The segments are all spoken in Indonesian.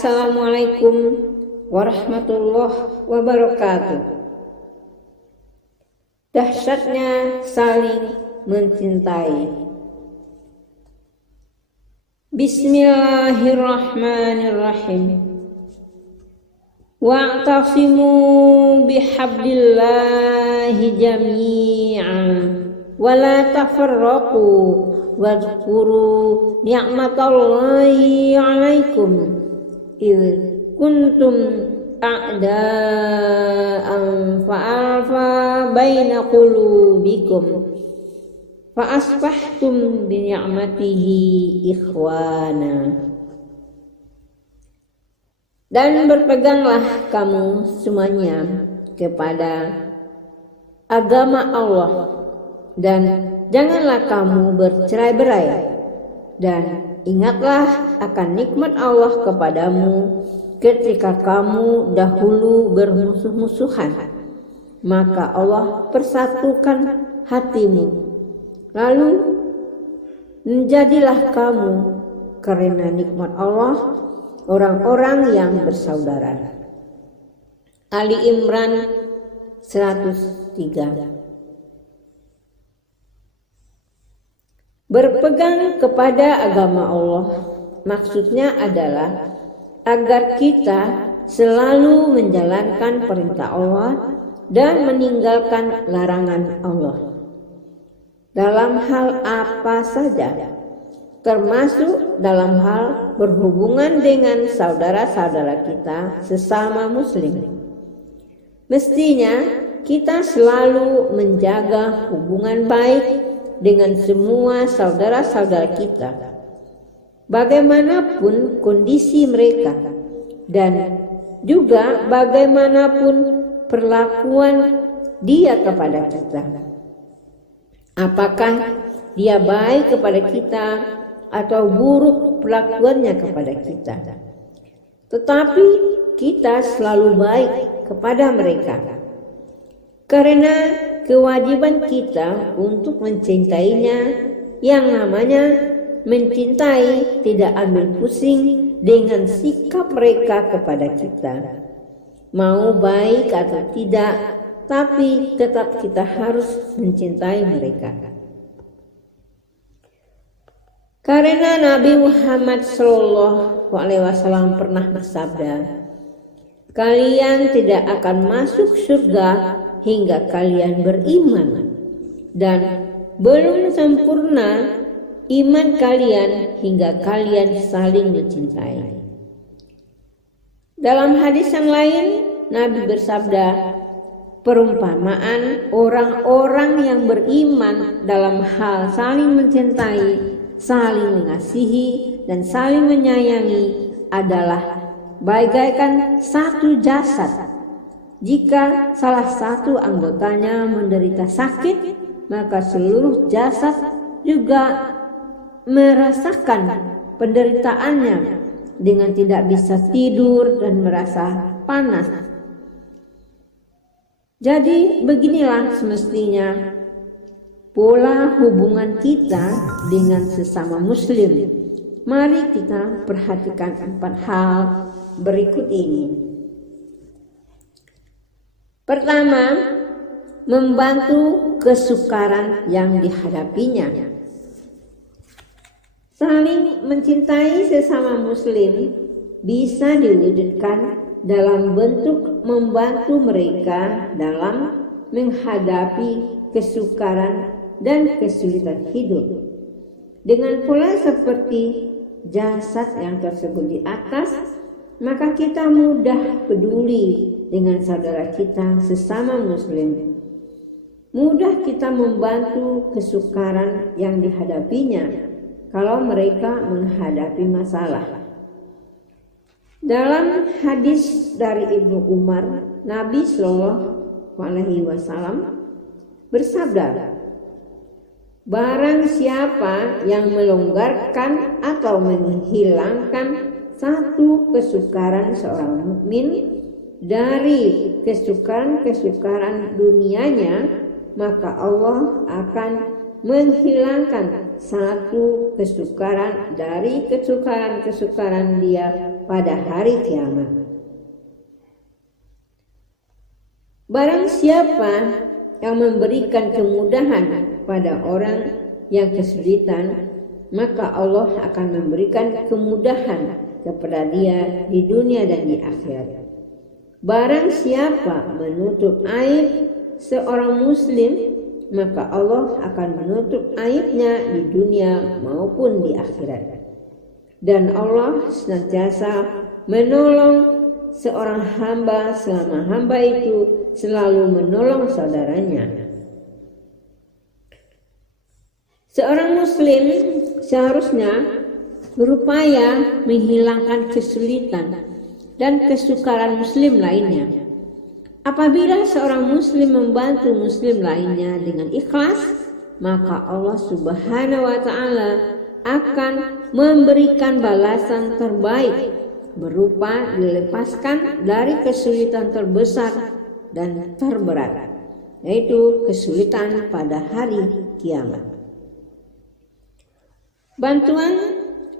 Assalamualaikum warahmatullahi wabarakatuh. Dahsyatnya saling mencintai. Bismillahirrahmanirrahim. Wa'tasimu bihablillahi jami'an wa la tafarraqu wadhkuru ni'matallahi 'alaikum idh kuntum a'da'an fa'alfa baina qulubikum fa'asbahtum bi ni'matihi ikhwana. Dan berpeganglah kamu semuanya kepada agama Allah, dan janganlah kamu bercerai-berai, dan ingatlah akan nikmat Allah kepadamu ketika kamu dahulu bermusuh-musuhan, maka Allah persatukan hatimu, lalu menjadilah kamu karena nikmat Allah orang-orang yang bersaudara. Ali Imran 103. Berpegang kepada agama Allah maksudnya adalah agar kita selalu menjalankan perintah Allah dan meninggalkan larangan Allah dalam hal apa saja, termasuk dalam hal berhubungan dengan saudara-saudara kita sesama muslim. Mestinya kita selalu menjaga hubungan baik dengan semua saudara-saudara kita, bagaimanapun kondisi mereka, dan juga bagaimanapun perlakuan dia kepada kita. Apakah dia baik kepada kita atau buruk perlakuannya kepada kita, tetapi kita selalu baik kepada mereka, karena kewajiban kita untuk mencintainya, yang namanya mencintai tidak ambil pusing dengan sikap mereka kepada kita, mau baik atau tidak, tapi tetap kita harus mencintai mereka. Karena Nabi Muhammad SAW pernah bersabda, kalian tidak akan masuk surga hingga kalian beriman, dan belum sempurna iman kalian hingga kalian saling mencintai. Dalam hadis yang lain, Nabi bersabda, perumpamaan orang-orang yang beriman dalam hal saling mencintai, saling mengasihi, dan saling menyayangi adalah bagaikan satu jasad. Jika salah satu anggotanya menderita sakit, maka seluruh jasad juga merasakan penderitaannya dengan tidak bisa tidur dan merasa panas. Jadi beginilah semestinya pola hubungan kita dengan sesama muslim. Mari kita perhatikan 4 hal berikut ini. Pertama, membantu kesukaran yang dihadapinya. Saling mencintai sesama muslim bisa diwujudkan dalam bentuk membantu mereka dalam menghadapi kesukaran dan kesulitan hidup. Dengan pola seperti jasad yang tersebut di atas, maka kita mudah peduli dengan saudara kita sesama muslim. Mudah kita membantu kesukaran yang dihadapinya kalau mereka menghadapi masalah. Dalam hadis dari Ibnu Umar, Nabi SAW bersabda, barang siapa yang melonggarkan atau menghilangkan satu kesukaran seorang mukmin dari kesukaran-kesukaran dunianya, maka Allah akan menghilangkan satu kesukaran dari kesukaran-kesukaran dia pada hari kiamat. Barang siapa yang memberikan kemudahan pada orang yang kesulitan, maka Allah akan memberikan kemudahan kepada dia di dunia dan di akhirat. Barang siapa menutup aib seorang muslim, maka Allah akan menutup aibnya di dunia maupun di akhirat. Dan Allah senantiasa menolong seorang hamba selama hamba itu selalu menolong saudaranya. Seorang muslim seharusnya berupaya menghilangkan kesulitan dan kesukaran muslim lainnya. Apabila seorang muslim membantu muslim lainnya dengan ikhlas, maka Allah Subhanahu wa taala akan memberikan balasan terbaik berupa dilepaskan dari kesulitan terbesar dan terberat, yaitu kesulitan pada hari kiamat. Bantuan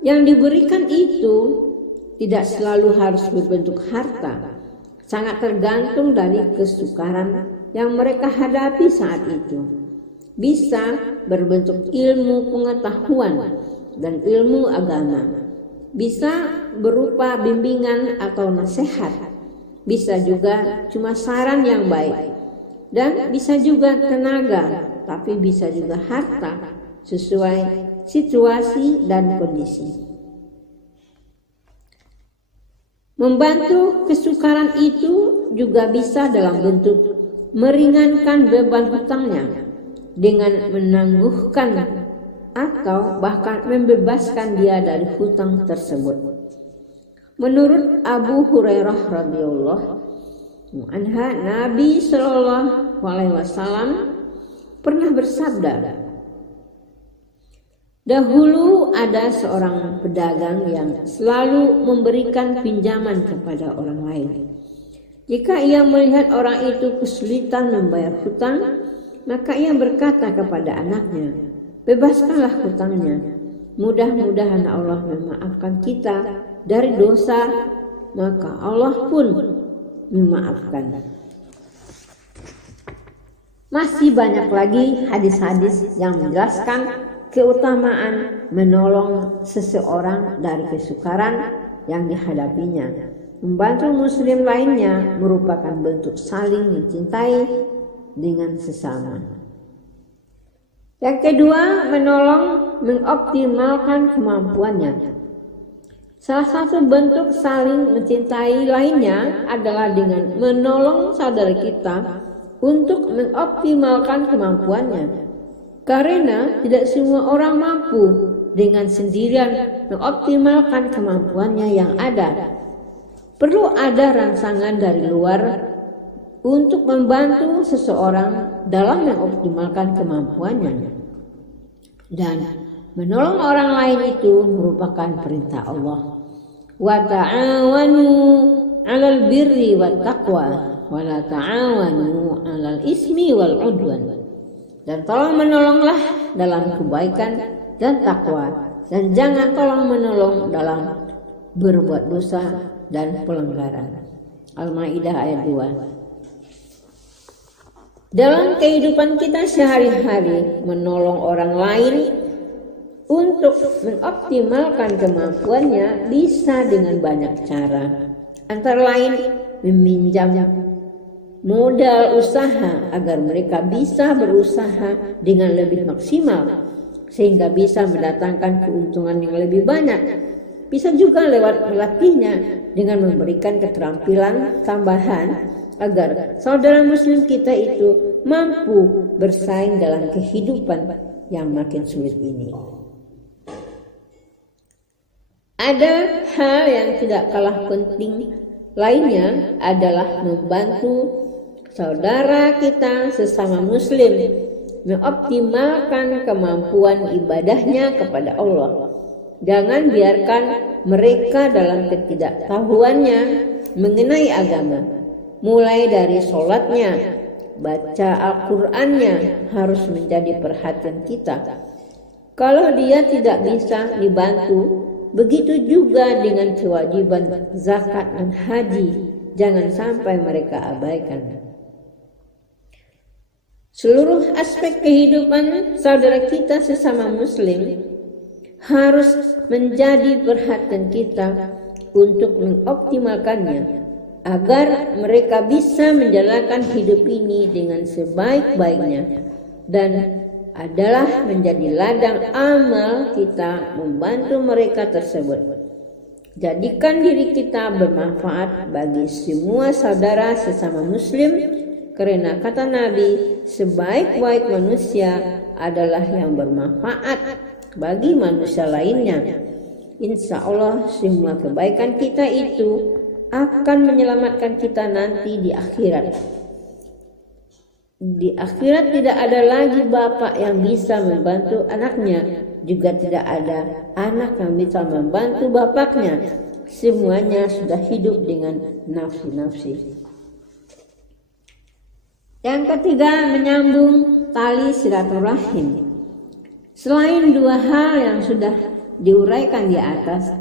yang diberikan itu tidak selalu harus berbentuk harta, sangat tergantung dari kesukaran yang mereka hadapi saat itu. Bisa berbentuk ilmu pengetahuan dan ilmu agama, bisa berupa bimbingan atau nasihat, bisa juga cuma saran yang baik, dan bisa juga tenaga, tapi bisa juga harta sesuai situasi dan kondisi. Membantu kesukaran itu juga bisa dalam bentuk meringankan beban hutangnya dengan menangguhkan atau bahkan membebaskan dia dari hutang tersebut. Menurut Abu Hurairah radhiyallahu anhu, Nabi Shallallahu alaihi wasallam pernah bersabda, dahulu ada seorang pedagang yang selalu memberikan pinjaman kepada orang lain. Jika ia melihat orang itu kesulitan membayar hutang, maka ia berkata kepada anaknya, bebaskanlah hutangnya. Mudah-mudahan Allah memaafkan kita dari dosa, maka Allah pun memaafkan. Masih banyak lagi hadis-hadis yang menjelaskan keutamaan menolong seseorang dari kesukaran yang dihadapinya. Membantu muslim lainnya merupakan bentuk saling mencintai dengan sesama. Yang kedua, menolong mengoptimalkan kemampuannya. Salah satu bentuk saling mencintai lainnya adalah dengan menolong saudara kita untuk mengoptimalkan kemampuannya. Karena tidak semua orang mampu dengan sendirian mengoptimalkan kemampuannya yang ada. Perlu ada rangsangan dari luar untuk membantu seseorang dalam mengoptimalkan kemampuannya. Dan menolong orang lain itu merupakan perintah Allah. Wa ta'awanu 'alal birri wat taqwa wa la ta'awanu 'alal ismi wal 'udwan. Dan tolong menolonglah dalam kebaikan dan takwa, dan jangan tolong menolong dalam berbuat dosa dan pelanggaran. Al-Maidah ayat 2. Dalam kehidupan kita sehari-hari, menolong orang lain untuk mengoptimalkan kemampuannya bisa dengan banyak cara. Antara lain meminjam modal usaha agar mereka bisa berusaha dengan lebih maksimal sehingga bisa mendatangkan keuntungan yang lebih banyak. Bisa juga lewat melatihnya dengan memberikan keterampilan tambahan agar saudara muslim kita itu mampu bersaing dalam kehidupan yang makin sulit ini. Ada hal yang tidak kalah penting lainnya adalah membantu saudara kita sesama muslim mengoptimalkan kemampuan ibadahnya kepada Allah. Jangan biarkan mereka dalam ketidaktahuannya mengenai agama, mulai dari sholatnya baca Al-Qur'annya harus menjadi perhatian kita. Kalau dia tidak bisa dibantu, begitu juga dengan kewajiban zakat dan haji, jangan sampai mereka abaikan. Seluruh aspek kehidupan saudara kita sesama muslim harus menjadi perhatian kita untuk mengoptimalkannya agar mereka bisa menjalankan hidup ini dengan sebaik-baiknya dan adalah menjadi ladang amal kita membantu mereka tersebut. Jadikan diri kita bermanfaat bagi semua saudara sesama muslim, karena kata Nabi, sebaik-baik manusia adalah yang bermanfaat bagi manusia lainnya. Insya Allah semua kebaikan kita itu akan menyelamatkan kita nanti di akhirat. Di akhirat tidak ada lagi bapak yang bisa membantu anaknya, juga tidak ada anak yang bisa membantu bapaknya. Semuanya sudah hidup dengan nafsi-nafsi. Yang ketiga, menyambung tali silaturahim. Selain dua hal yang sudah diuraikan di atas,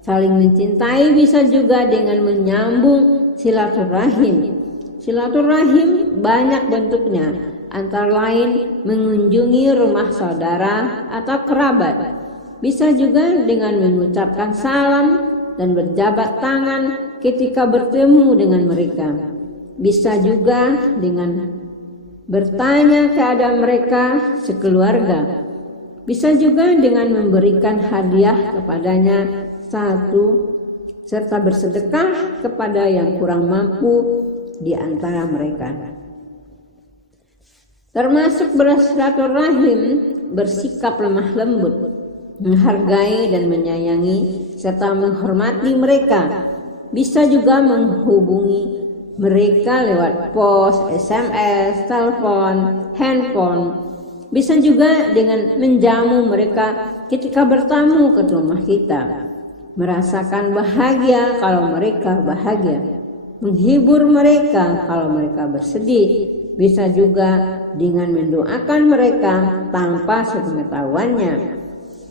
saling mencintai bisa juga dengan menyambung silaturahim. Silaturahim banyak bentuknya, antara lain mengunjungi rumah saudara atau kerabat. Bisa juga dengan mengucapkan salam dan berjabat tangan ketika bertemu dengan mereka. Bisa juga dengan bertanya keadaan mereka sekeluarga. Bisa juga dengan memberikan hadiah kepadanya satu, serta bersedekah kepada yang kurang mampu di antara mereka. Termasuk bersilaturahim, bersikap lemah lembut, menghargai dan menyayangi serta menghormati mereka. Bisa juga menghubungi mereka lewat pos, SMS, telepon, handphone. Bisa juga dengan menjamu mereka ketika bertamu ke rumah kita. Merasakan bahagia kalau mereka bahagia. Menghibur mereka kalau mereka bersedih. Bisa juga dengan mendoakan mereka tanpa sepengetahuannya.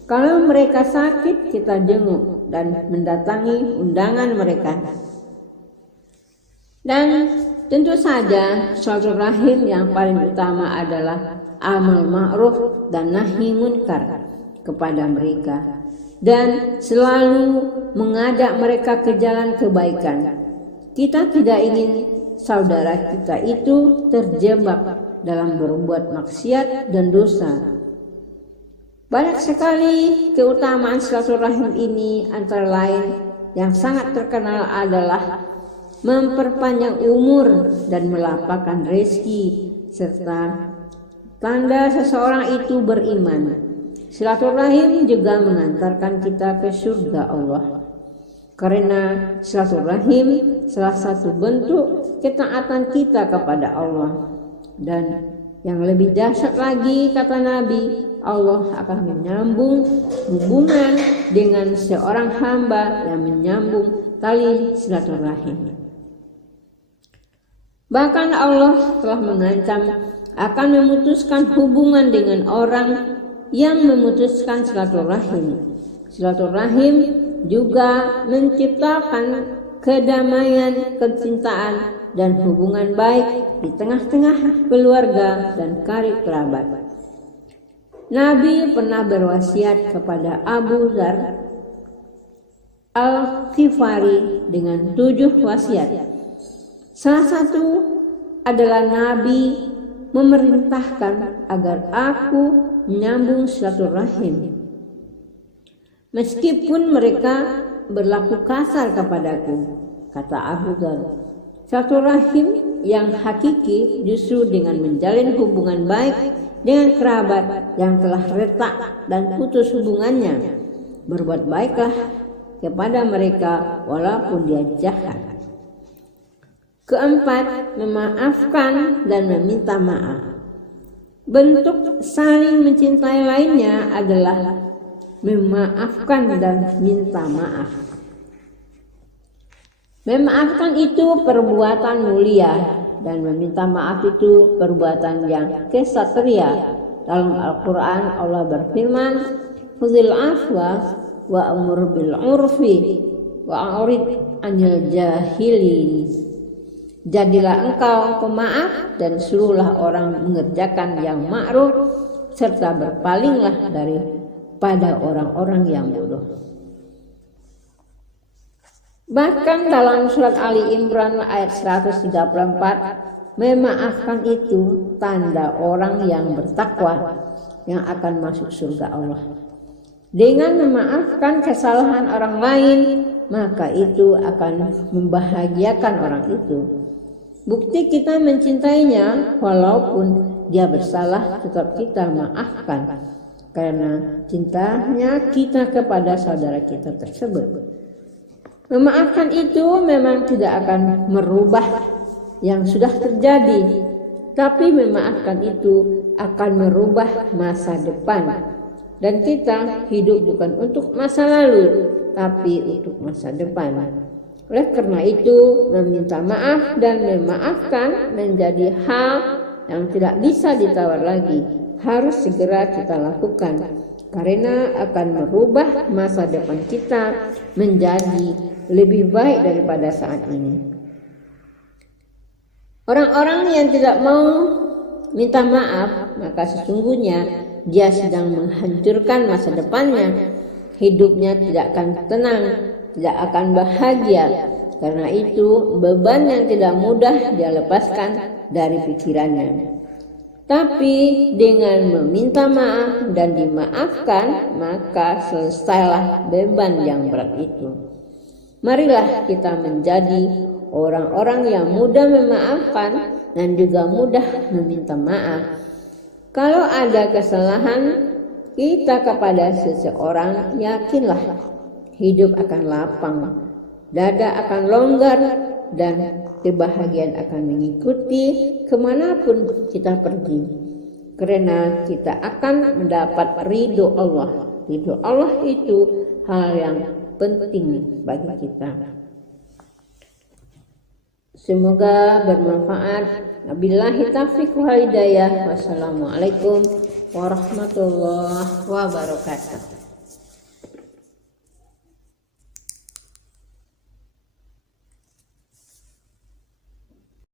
Kalau mereka sakit, kita jenguk dan mendatangi undangan mereka. Dan tentu saja silaturahim yang paling utama adalah amal ma'ruf dan nahi munkar kepada mereka, dan selalu mengajak mereka ke jalan kebaikan. Kita tidak ingin saudara kita itu terjebak dalam berbuat maksiat dan dosa. Banyak sekali keutamaan silaturahim ini, antara lain yang sangat terkenal adalah memperpanjang umur dan melapangkan rezeki, serta tanda seseorang itu beriman. Silaturahim juga mengantarkan kita ke surga Allah. Karena silaturahim salah satu bentuk ketaatan kita kepada Allah. Dan yang lebih dahsyat lagi, kata Nabi, Allah akan menyambung hubungan dengan seorang hamba yang menyambung tali silaturahim. Bahkan Allah telah mengancam akan memutuskan hubungan dengan orang yang memutuskan silaturahim. Silaturahim juga menciptakan kedamaian, kecintaan, dan hubungan baik di tengah-tengah keluarga dan karib kerabat. Nabi pernah berwasiat kepada Abu Dzar Al-Ghifari dengan 7 wasiat. Salah satu adalah Nabi memerintahkan agar aku menyambung silaturahim. Meskipun mereka berlaku kasar kepadaku, kata Abu Dzar. Silaturahim yang hakiki justru dengan menjalin hubungan baik dengan kerabat yang telah retak dan putus hubungannya. Berbuat baiklah kepada mereka walaupun dia jahat. Keempat, memaafkan dan meminta maaf. Bentuk saling mencintai lainnya adalah memaafkan dan minta maaf. Memaafkan itu perbuatan mulia dan meminta maaf itu perbuatan yang kesatria. Dalam Al-Quran Allah berfirman, "Khudhil afwa wa amur bil urfi wa a'rid anil jahilin." Jadilah engkau pemaaf dan suruhlah orang mengerjakan yang ma'ruf, serta berpalinglah daripada orang-orang yang bodoh. Bahkan dalam surat Ali Imran ayat 134, memaafkan itu tanda orang yang bertakwa yang akan masuk surga Allah. Dengan memaafkan kesalahan orang lain, maka itu akan membahagiakan orang itu. Bukti kita mencintainya, walaupun dia bersalah tetap kita maafkan, karena cintanya kita kepada saudara kita tersebut. Memaafkan itu memang tidak akan merubah yang sudah terjadi, tapi memaafkan itu akan merubah masa depan. Dan kita hidup bukan untuk masa lalu, tapi untuk masa depan. Oleh karena itu, meminta maaf dan memaafkan menjadi hal yang tidak bisa ditawar lagi, harus segera kita lakukan, karena akan merubah masa depan kita menjadi lebih baik daripada saat ini. Orang-orang yang tidak mau minta maaf, maka sesungguhnya dia sedang menghancurkan masa depannya. Hidupnya tidak akan tenang, tidak akan bahagia. Karena itu, beban yang tidak mudah dia lepaskan dari pikirannya. Tapi dengan meminta maaf dan dimaafkan, maka selesailah beban yang berat itu. Marilah kita menjadi orang-orang yang mudah memaafkan dan juga mudah meminta maaf. Kalau ada kesalahan kita kepada seseorang, yakinlah hidup akan lapang, dada akan longgar, dan kebahagiaan akan mengikuti kemanapun kita pergi. Karena kita akan mendapat ridho Allah. Ridho Allah itu hal yang penting bagi kita. Semoga bermanfaat. Wabillahi taufiq wal hidayah. Wassalamualaikum warahmatullahi wabarakatuh.